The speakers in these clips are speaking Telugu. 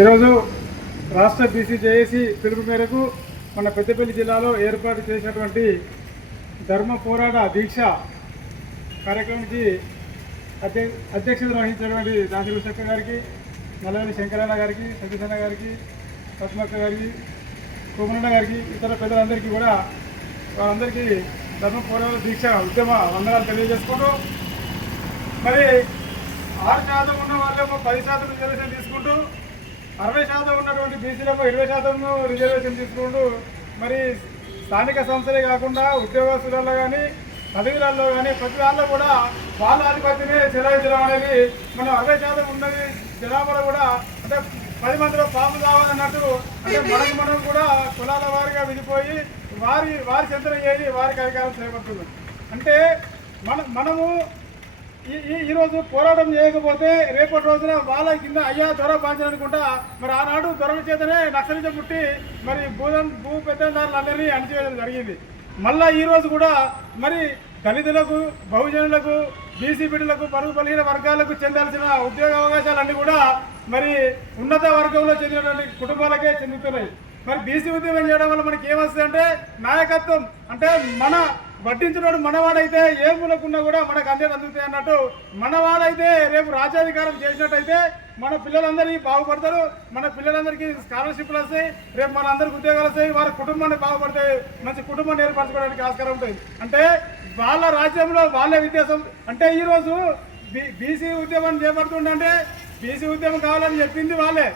ఈరోజు రాష్ట్ర బీసీ జేఏసీ పిలుపు మేరకు మన పెద్దపల్లి జిల్లాలో ఏర్పాటు చేసినటువంటి ధర్మ పోరాట దీక్ష కార్యక్రమానికి అధ్యక్షత వహించినటువంటి దాసి విశాఖ గారికి, నల్లవెల్లి శంకరన్న గారికి, సతీశన్న గారికి, పద్మక్క గారికి, కోమలన్న గారికి, ఇతర పెద్దలందరికీ కూడా వాళ్ళందరికీ ధర్మ పోరాట దీక్ష ఉద్యమ వందనాలు తెలియజేసుకుంటూ, మరి 6% ఉన్న వాళ్ళేమో 10% రిజర్వేషన్ తీసుకుంటూ, 60% ఉన్నటువంటి బీసీలకు 20% రిజర్వేషన్ తీసుకుంటూ, మరి స్థానిక సంస్థలే కాకుండా ఉద్యోగస్తులలో కానీ పదవులలో కానీ ప్రతి వాళ్ళలో కూడా వాళ్ళ ఆధిపత్యమే చెలాయించడం అనేది మనం 60% ఉన్నది జనాభాలో కూడా అంటే 10 మందిలో పాము కావాలన్నట్టు అంటే మనం కూడా కులాల వారిగా విడిపోయి వారి చెంతన చేసి వారికి అధికారం చేపడుతున్నాం. అంటే మనము ఈరోజు పోరాటం చేయకపోతే రేపటి రోజున వాళ్ళ కింద అయ్యా దొర బాంచాలనుకుంటా మరి ఆనాడు దొరల చేతనే నక్సలిజం పుట్టి మరి భూ పెద్దదారులందరినీ అణిచివేయడం జరిగింది. మళ్ళీ ఈరోజు కూడా మరి దళితులకు, బహుజనులకు, బీసీ బిడ్డలకు, పరుగు బలహీన వర్గాలకు చెందాల్సిన ఉద్యోగ అవకాశాలన్నీ కూడా మరి ఉన్నత వర్గంలో చెందినటువంటి కుటుంబాలకే చెందుతున్నాయి. మరి బీసీ ఉద్యమం చేయడం వల్ల మనకి ఏమొస్తుంది అంటే నాయకత్వం, అంటే మన వడ్డించినోడు మనవాడైతే ఏ మూలకున్నా కూడా మనకు అందుతాయి అన్నట్టు మనవాడైతే రేపు రాజ్యాధికారం చేసినట్టయితే మన పిల్లలందరికీ బాగుపడతారు, మన పిల్లలందరికీ స్కాలర్షిప్లు వస్తాయి, రేపు మనందరికి ఉద్యోగాలు వస్తాయి, వారి కుటుంబాన్ని బాగుపడతాయి, మంచి కుటుంబాన్ని ఏర్పరచుకోవడానికి ఆస్కారం ఉంటుంది. అంటే వాళ్ళ రాజ్యంలో వాళ్ళే వ్యత్యాసం. అంటే ఈరోజు బీసీ ఉద్యమం చేపడుతుందంటే బీసీ ఉద్యమం కావాలని చెప్పింది వాళ్ళే,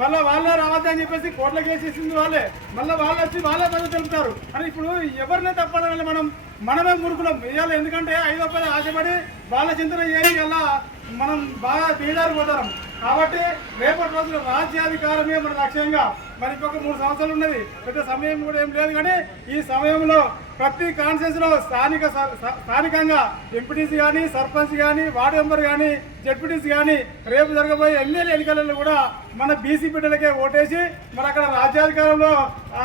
మళ్ళీ వాళ్ళే రావద్దని చెప్పేసి కోట్ల కేసు ఇస్తుంది వాళ్ళే, మళ్ళీ వాళ్ళు వచ్చి వాళ్ళే పదవి తెలుపుతారు. అని ఇప్పుడు ఎవరినే తప్పడం మనమే మురుకులం వేయాలి. ఎందుకంటే 5 రూపాయలు ఆశపడి వాళ్ళ చింతన చేసి అలా మనం బాగా తీదారిపోతాం. కాబట్టి రేపటి రోజులు రాజ్యాధికారమే మన లక్ష్యంగా. మరి ఇంకొక 3 సంవత్సరాలు ఉన్నది, పెద్ద సమయం కూడా ఏం లేదు. కానీ ఈ సమయంలో ప్రతి కాన్స్టిట్యూన్సీలో స్థానికంగా ఎంపీటీసీ కానీ, సర్పంచ్ కానీ, వార్డు మెంబర్ కానీ, జెడ్పీటీసీ కానీ, రేపు జరగబోయే ఎమ్మెల్యే ఎన్నికలలో కూడా మన బీసీ బిడ్డలకే ఓటేసి మరి అక్కడ రాజ్యాధికారంలో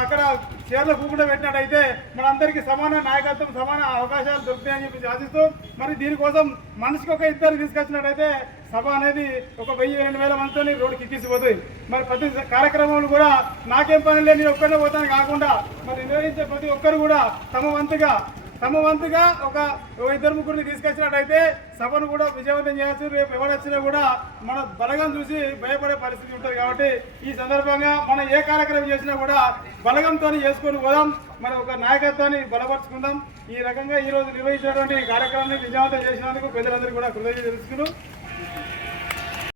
అక్కడ చీరల కూకుండా పెట్టినట్టయితే మనందరికీ సమాన నాయకత్వం, సమాన అవకాశాలు దొరుకుతాయని చెప్పి ఆశిస్తూ మరి దీనికోసం మనిషికి ఒక 2 తీసుకొచ్చినట్టయితే సభ అనేది ఒక 1000-2000 మందితో రోడ్డు కిక్కిసిపోతుంది. మరి ప్రతి కార్యక్రమాలు కూడా నాకేం పని లేదు, నేను ఒక్కడే పోతాను కాకుండా మరి నిర్వహించే ప్రతి ఒక్కరు కూడా తమ వంతుగా ఒక 2-3 తీసుకొచ్చినట్టయితే సభను కూడా విజయవంతం చేయవచ్చు. రేపు ఎవరొచ్చినా కూడా మన బలగం చూసి భయపడే పరిస్థితి ఉంటుంది. కాబట్టి ఈ సందర్భంగా మనం ఏ కార్యక్రమం చేసినా కూడా బలగంతో చేసుకొని పోదాం, మన ఒక నాయకత్వాన్ని బలపరుచుకుందాం. ఈ రకంగా ఈరోజు నిర్వహించినటువంటి కార్యక్రమాన్ని విజయవంతం చేసినందుకు ప్రజలందరికీ కూడా కృతజ్ఞతలు తెలుసుకున్నాం.